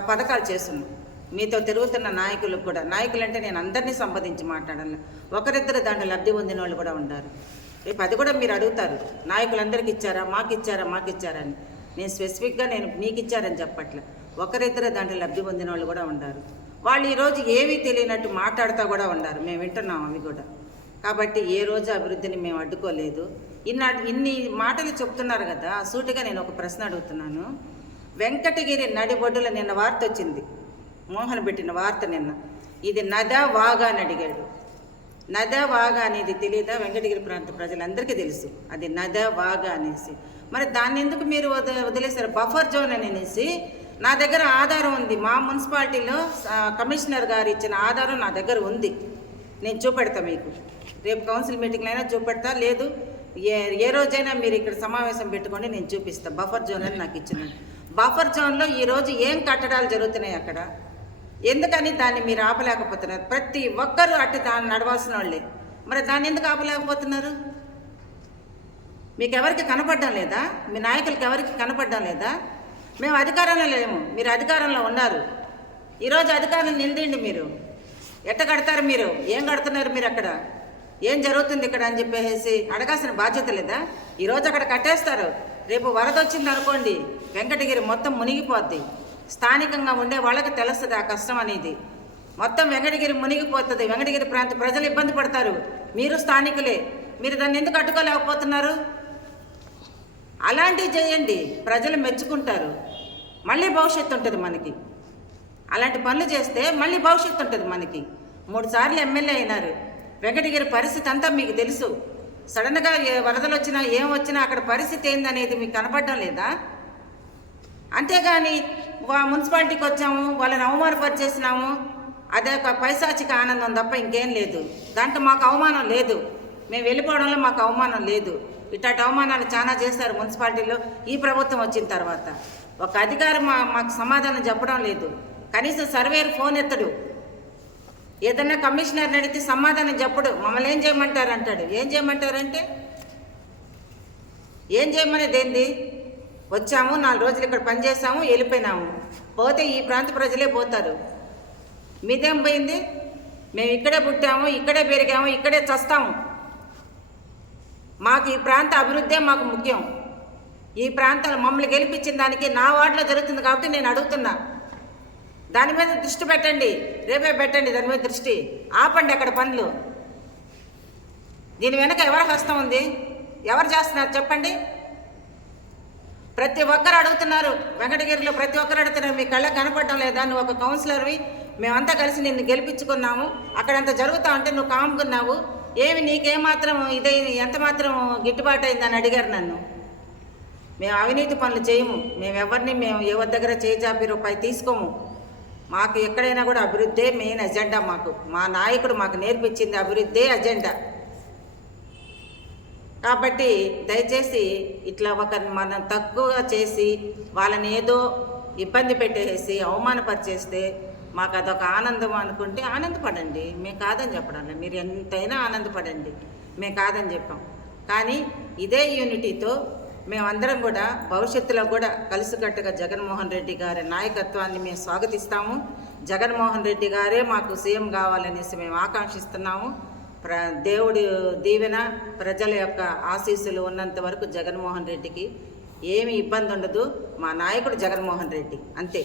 పథకాలు చేస్తున్నాం. మీతో తిరుగుతున్న నాయకులకు కూడా, నాయకులంటే నేను అందరినీ సంపాదించి మాట్లాడాలి, ఒకరిద్దరు దాంట్లో లబ్ధి పొందిన వాళ్ళు కూడా ఉన్నారు. రేపు అది కూడా మీరు అడుగుతారు, నాయకులందరికీ ఇచ్చారా, మాకు ఇచ్చారా అని. నేను స్పెసిఫిక్గా మీకు ఇచ్చారని చెప్పట్లే, ఒకరిద్దరు దాంట్లో లబ్ధి పొందిన వాళ్ళు కూడా ఉన్నారు. వాళ్ళు ఈరోజు ఏమీ తెలియనట్టు మాట్లాడుతూ కూడా ఉన్నారు, మేము వింటున్నాం అవి కూడా. కాబట్టి ఏ రోజు అభివృద్ధిని మేము అడ్డుకోలేదు. ఇన్ని మాటలు చెప్తున్నారు కదా, సూటిగా నేను ఒక ప్రశ్న అడుగుతున్నాను. వెంకటగిరి నడిబొడ్డులో నిన్న వార్త వచ్చింది, మోహన్ పెట్టిన వార్త నిన్న. ఇది నదా వాగా అని అడిగాడు. నద వాగా అనేది తెలియదా? వెంకటగిరి ప్రాంత ప్రజలందరికీ తెలుసు అది నద వాగా అనేసి. మరి దాన్ని ఎందుకు మీరు వదిలేశారు? బఫర్ జోన్ అనేసి నా దగ్గర ఆధారం ఉంది. మా మున్సిపాలిటీలో కమిషనర్ గారు ఇచ్చిన ఆధారం నా దగ్గర ఉంది. నేను చూపెడతా మీకు. రేపు కౌన్సిల్ మీటింగ్లో అయినా చూపెడతా, లేదు ఏ రోజైనా మీరు ఇక్కడ సమావేశం పెట్టుకోండి, నేను చూపిస్తాను. బఫర్ జోన్ అని నాకు ఇచ్చినాడు. బఫర్ జోన్లో ఈరోజు ఏం కట్టడాలు జరుగుతున్నాయి అక్కడ? ఎందుకని దాన్ని మీరు ఆపలేకపోతున్నారు? ప్రతి ఒక్కరూ అటు దాన్ని నడవాల్సిన వాళ్ళే. మరి దాన్ని ఎందుకు ఆపలేకపోతున్నారు? మీకు ఎవరికి కనపడడం లేదా? మీ నాయకులకి ఎవరికి కనపడడం లేదా? మేము అధికారంలో లేము, మీరు అధికారంలో ఉన్నారు. ఈరోజు అధికారం నిలదండి. మీరు ఎట్ట కడతారు? మీరు ఏం కడుతున్నారు? మీరు అక్కడ ఏం జరుగుతుంది ఇక్కడ అని చెప్పేసి అడగాల్సిన బాధ్యత లేదా? ఈరోజు అక్కడ కట్టేస్తారు, రేపు వరద వచ్చింది అనుకోండి, వెంకటగిరి మొత్తం మునిగిపోద్ది. స్థానికంగా ఉండే వాళ్ళకి తెలుస్తుంది ఆ కష్టం అనేది. మొత్తం వెంకటగిరి మునిగిపోతుంది. వెంకటగిరి ప్రాంత ప్రజలు ఇబ్బంది పడతారు. మీరు స్థానికులే, మీరు దాన్ని ఎందుకు అడ్డుకోలేకపోతున్నారు? అలాంటివి చేయండి, ప్రజలు మెచ్చుకుంటారు. మళ్ళీ భవిష్యత్తు ఉంటుంది మనకి. అలాంటి పనులు చేస్తే మళ్ళీ భవిష్యత్తు ఉంటుంది మనకి. 3 సార్లు ఎమ్మెల్యే అయినారు. వెంకటగిరి పరిస్థితి అంతా మీకు తెలుసు. సడన్గా వరదలు వచ్చినా ఏం వచ్చినా అక్కడ పరిస్థితి ఏందనేది మీకు కనపడడం లేదా? అంతేగాని మున్సిపాలిటీకి వచ్చాము, వాళ్ళని అవమానపరిచేసినాము, అదే ఒక పైశాచిక ఆనందం తప్ప ఇంకేం లేదు. దాంట్లో మాకు అవమానం లేదు. మేము వెళ్ళిపోవడంలో మాకు అవమానం లేదు. ఇట్లాంటి అవమానాలు చాలా చేశారు మున్సిపాలిటీలో ఈ ప్రభుత్వం వచ్చిన తర్వాత. ఒక అధికారి మాకు సమాధానం చెప్పడం లేదు. కనీసం సర్వేర్ ఫోన్ ఎత్తడు. ఏదన్నా కమిషనర్ని అడిగితే సమాధానం చెప్పడు. మమ్మల్ని ఏం చేయమంటారు అంటాడు. ఏం చేయమంటారంటే ఏం చేయమనేది ఏంది? వచ్చాము, 4 రోజులు ఇక్కడ పనిచేసాము, వెళ్ళిపోయినాము. పోతే ఈ ప్రాంత ప్రజలే పోతారు. మీదేం పోయింది? మేము ఇక్కడే పుట్టాము, ఇక్కడే పెరిగాము, ఇక్కడే చస్తాము. మాకు ఈ ప్రాంత అభివృద్ధే మాకు ముఖ్యం. ఈ ప్రాంతాలు మమ్మల్ని గెలిపించిన దానికి నా వార్డులో జరుగుతుంది కాబట్టి నేను అడుగుతున్నా. దాని మీద దృష్టి పెట్టండి, రేపే పెట్టండి. దాని మీద దృష్టి ఆపండి. అక్కడ పనులు దీని వెనక ఎవరి హస్తం ఉంది? ఎవరు చేస్తున్నారు చెప్పండి? ప్రతి ఒక్కరు అడుగుతున్నారు. వెంకటగిరిలో ప్రతి ఒక్కరు అడుగుతున్నారు. మీ కళ్ళ కనపడడం లేదా? నువ్వు ఒక కౌన్సిలర్వి, మేమంతా కలిసి నిన్ను గెలిపించుకున్నాము, అక్కడంత జరుగుతా ఉంటే నువ్వు కాముకున్నావు. ఏమి నీకేమాత్రం ఇదే ఎంత మాత్రం గిట్టుబాటు అయిందని అడిగారు నన్ను. మేము అవినీతి పనులు చేయము. మేము ఎవరి దగ్గర చేజాపి రూపాయి తీసుకోము. మాకు ఎక్కడైనా కూడా అభివృద్ధే మెయిన్ అజెండా. మా నాయకుడు మాకు నేర్పించింది అభివృద్ధే అజెండా. కాబట్టి దయచేసి ఇట్లా మనం తక్కువగా చేసి వాళ్ళని ఏదో ఇబ్బంది పెట్టేసి అవమానపరిచేస్తే మాకు అదొక ఆనందం అనుకుంటే ఆనందపడండి. మేము కాదని చెప్పడం, మీరు ఎంతైనా ఆనందపడండి, మేము కాదని చెప్పాం. కానీ ఇదే యూనిటీతో మేమందరం కూడా భవిష్యత్తులో కూడా కలిసికట్టుగా జగన్మోహన్ రెడ్డి గారి నాయకత్వాన్ని మేము స్వాగతిస్తాము. జగన్మోహన్ రెడ్డి గారే మాకు సీఎం కావాలనేసి మేము ఆకాంక్షిస్తున్నాము. దేవుడి దీవెన, ప్రజల యొక్క ఆశీస్సులు ఉన్నంత వరకు జగన్మోహన్ రెడ్డికి ఏమి ఇబ్బంది ఉండదు. మా నాయకుడు జగన్మోహన్ రెడ్డి అంతే.